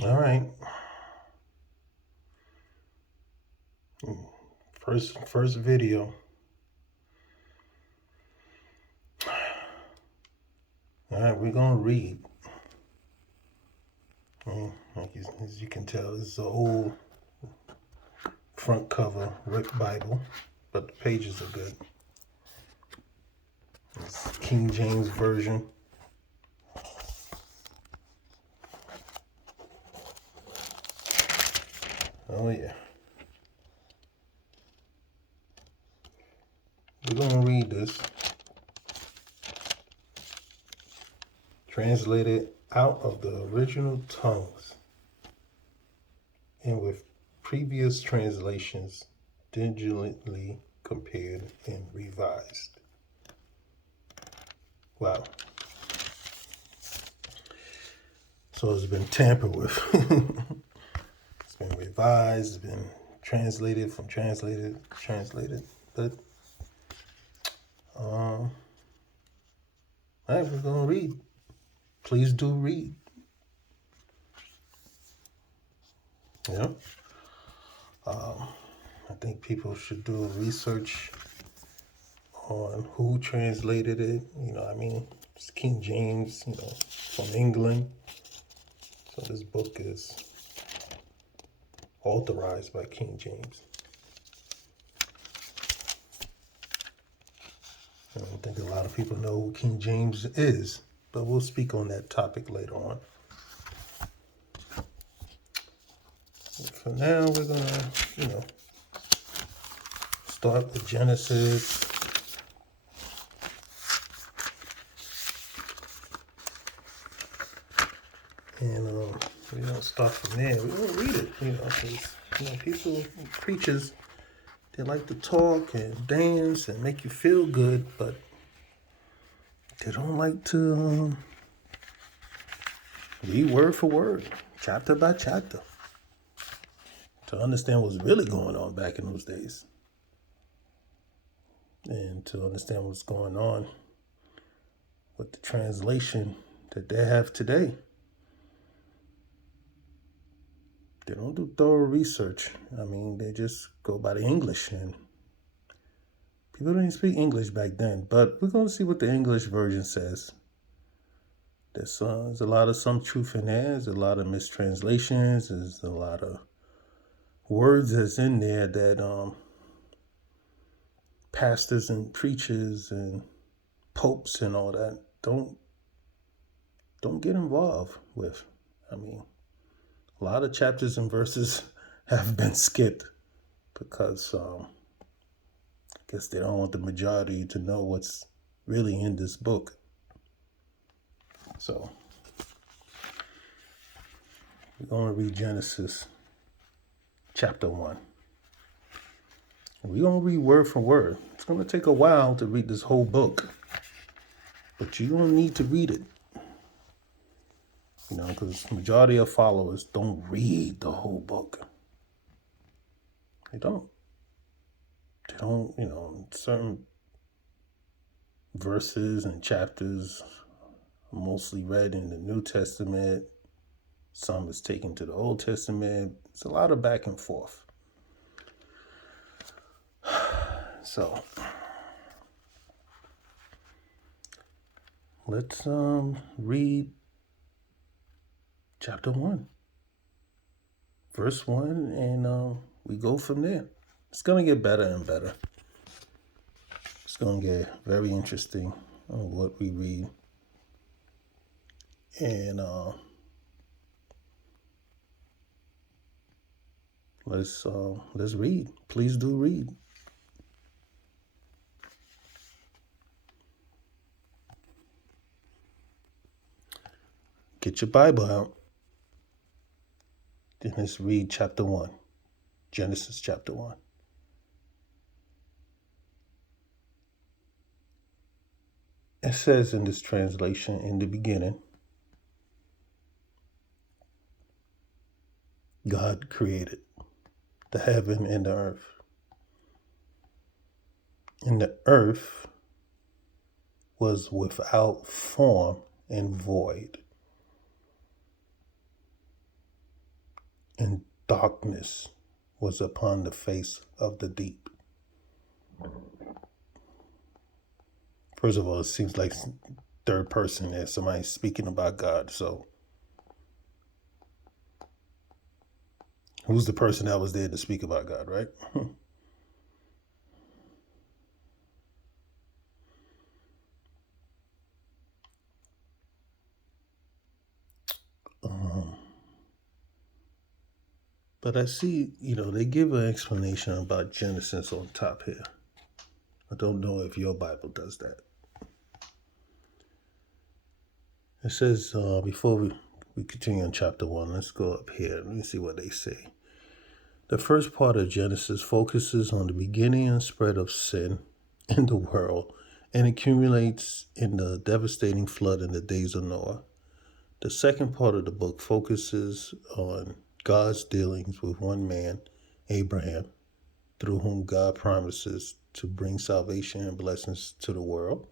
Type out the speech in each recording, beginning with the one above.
All right. First video. All right, we're gonna read. As you can tell, this is an old front cover Rick Bible, but the pages are good. It's King James Version. Oh yeah. We're gonna read this. Translated out of the original tongues and with previous translations diligently compared and revised. Wow. So it's been tampered with. It's been revised, it's been translated from translated. But all right, we're gonna read. Please do read. Yeah. I think people should do research on who translated it. It's King James, from England. So this book is authorized by King James. I don't think a lot of people know who King James is, but we'll speak on that topic later on. For now, we're gonna, start with Genesis. And we're gonna start from there. We're gonna read it, because people, preachers, they like to talk and dance and make you feel good, but they don't like to read word for word, chapter by chapter, to understand what's really going on back in those days, and to understand what's going on with the translation that they have today. They don't do thorough research. They just go by the English, and people didn't speak English back then. But we're going to see what the English version says. There's a lot of some truth in there. There's a lot of mistranslations. There's a lot of words that's in there that pastors and preachers and popes and all that don't get involved with. A lot of chapters and verses have been skipped because I guess they don't want the majority to know what's really in this book. So we're going to read Genesis chapter 1. And we're going to read word for word. It's going to take a while to read this whole book, but you're going to need to read it. Because majority of followers don't read the whole book. They don't. Certain verses and chapters are mostly read in the New Testament. Some is taken to the Old Testament. It's a lot of back and forth. So let's read chapter 1, verse 1, and we go from there. It's going to get better and better. It's going to get very interesting on what we read. And let's read. Please do read. Get your Bible out. Then let's read chapter 1. Genesis chapter 1. It says in this translation, in the beginning, God created the heaven and the earth. And the earth was without form and void. and darkness was upon the face of the deep. First of all, it seems like third person there. Somebody's speaking about God. So who's the person that was there to speak about God, right? um, but I see, they give an explanation about Genesis on top here. I don't know if your Bible does that. It says, before we continue on chapter 1, let's go up here. Let me see what they say. The first part of Genesis focuses on the beginning and spread of sin in the world and accumulates in the devastating flood in the days of Noah. The second part of the book focuses on God's dealings with one man, Abraham, through whom God promises to bring salvation and blessings to the world.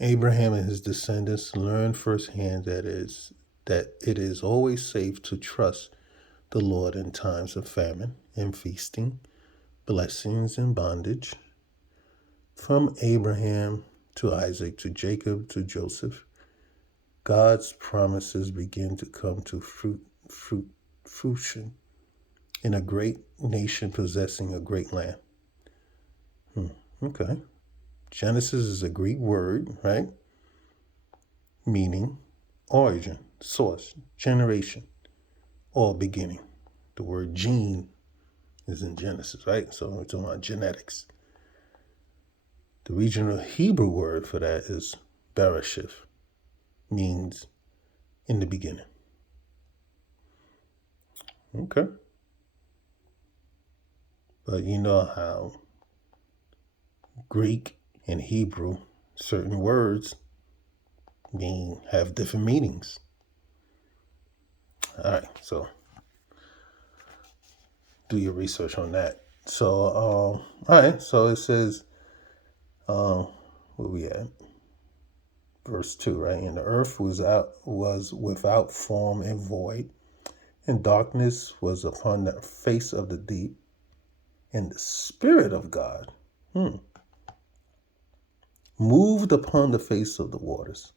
Abraham and his descendants learned firsthand that it is always safe to trust the Lord in times of famine and feasting, blessings and bondage. From Abraham to Isaac to Jacob to Joseph, God's promises begin to come to fruition in a great nation possessing a great land. Okay. Genesis is a Greek word, right? Meaning origin, source, generation, or beginning. The word gene is in Genesis, right? So we're talking about genetics. The original Hebrew word for that is bereshith, means in the beginning. Okay. But you know how Greek and Hebrew, certain words have different meanings. All right, so do your research on that. So, all right, so it says, where we at? Verse 2, right? And the earth was without form and void, and darkness was upon the face of the deep, and the Spirit of God moved upon the face of the waters.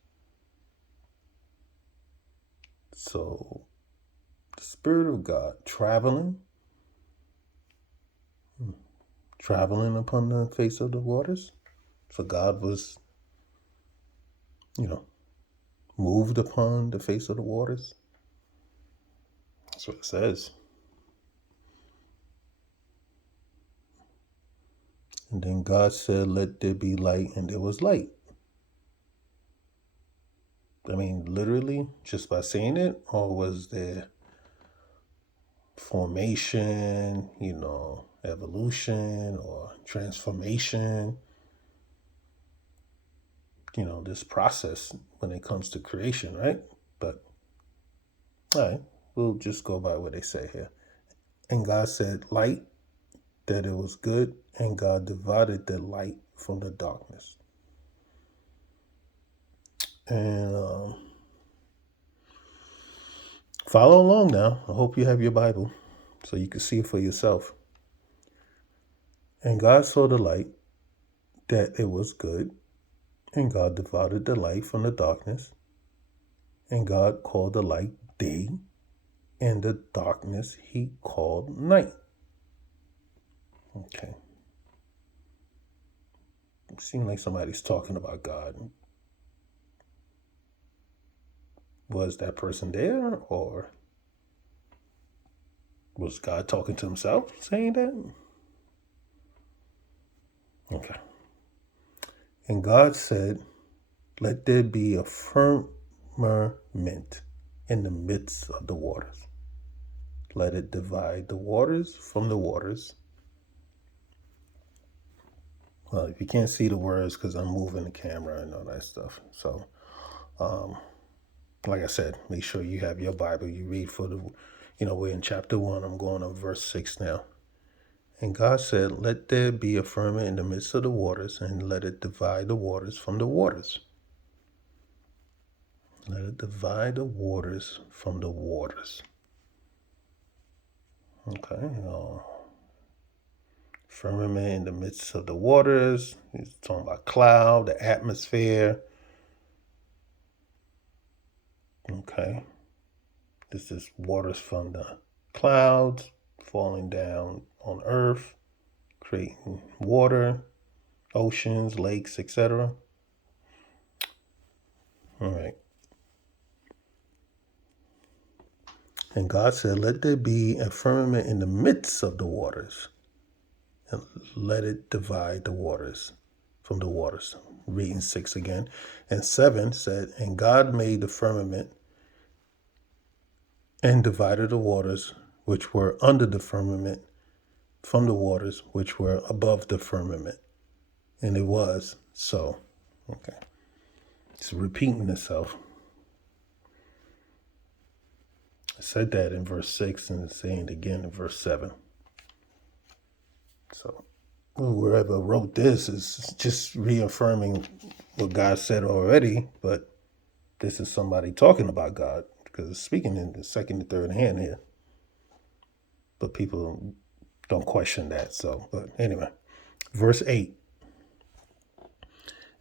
So the Spirit of God traveling upon the face of the waters. So God was, moved upon the face of the waters. That's what it says. And then God said, let there be light, and there was light. I mean, literally, just by saying it, or was there formation, evolution or transformation? This process when it comes to creation, right? But, all right, we'll just go by what they say here. And God said, light, that it was good, and God divided the light from the darkness. And follow along now. I hope you have your Bible so you can see it for yourself. And God saw the light, that it was good, and God divided the light from the darkness. And God called the light day, and the darkness he called night. Okay. It seems like somebody's talking about God. Was that person there, or was God talking to himself saying that? Okay. And God said, let there be a firmament in the midst of the waters. Let it divide the waters from the waters. Well, if you can't see the words because I'm moving the camera and all that stuff. So, like I said, make sure you have your Bible. You read for we're in chapter 1. I'm going on verse 6 now. And God said, let there be a firmament in the midst of the waters, and let it divide the waters from the waters. Let it divide the waters from the waters. Okay. Firmament in the midst of the waters. He's talking about cloud, the atmosphere. Okay. This is waters from the clouds falling down on earth, creating water, oceans, lakes, etc. All right. And God said, let there be a firmament in the midst of the waters, and let it divide the waters from the waters. Reading 6 again. And 7 said, and God made the firmament and divided the waters which were under the firmament from the waters which were above the firmament. And it was so. Okay. It's repeating itself. I said that in verse 6 and it's saying it again in verse 7. So whoever wrote this is just reaffirming what God said already, but this is somebody talking about God because it's speaking in the second and third hand here. But people don't question that. So, but anyway, verse 8.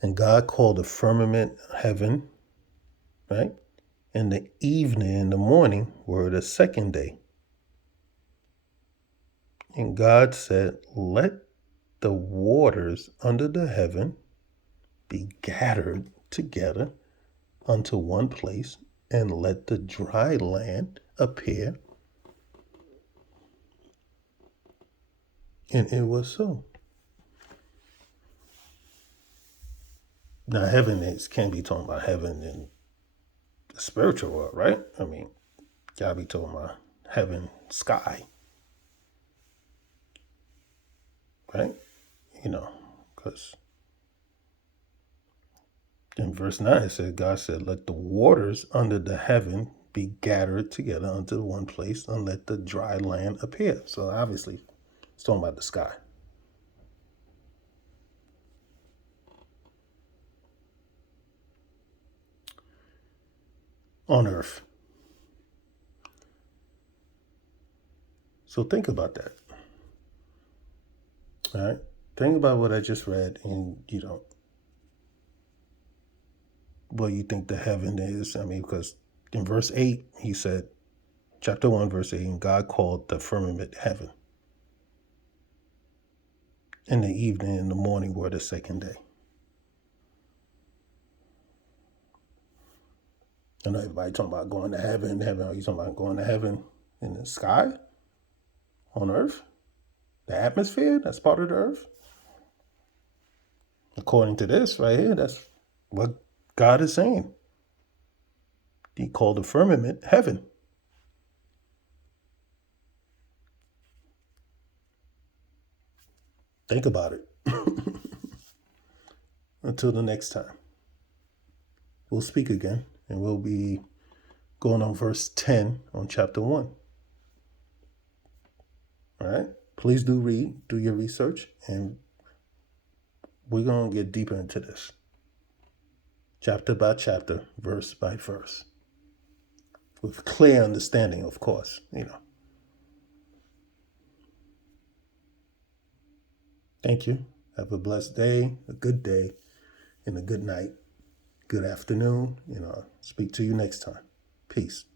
And God called the firmament heaven, right? And the evening and the morning were the second day. And God said, let the waters under the heaven be gathered together unto one place, and let the dry land appear. And it was so. Now, heaven can't be talking about heaven in the spiritual world, right? I mean, gotta be talking about heaven, sky, right? You know, because in verse 9 it says, God said, let the waters under the heaven be gathered together unto one place, and let the dry land appear. So obviously, it's talking about the sky. On earth. So think about that. All right. Think about what I just read, and what you think the heaven is. I mean, because in verse 8, he said, chapter 1, verse 8, and God called the firmament heaven. In the evening and the morning were the second day. I know everybody talking about going to heaven. Are you talking about going to heaven in the sky? On earth? The atmosphere? That's part of the earth? According to this right here, that's what God is saying. He called the firmament heaven. Think about it. Until the next time, we'll speak again, and we'll be going on verse 10 on chapter 1. All right? Please do your research, and we're going to get deeper into this. Chapter by chapter, verse by verse. With clear understanding, of course, Thank you. Have a blessed day, a good day, and a good night. Good afternoon. Speak to you next time. Peace.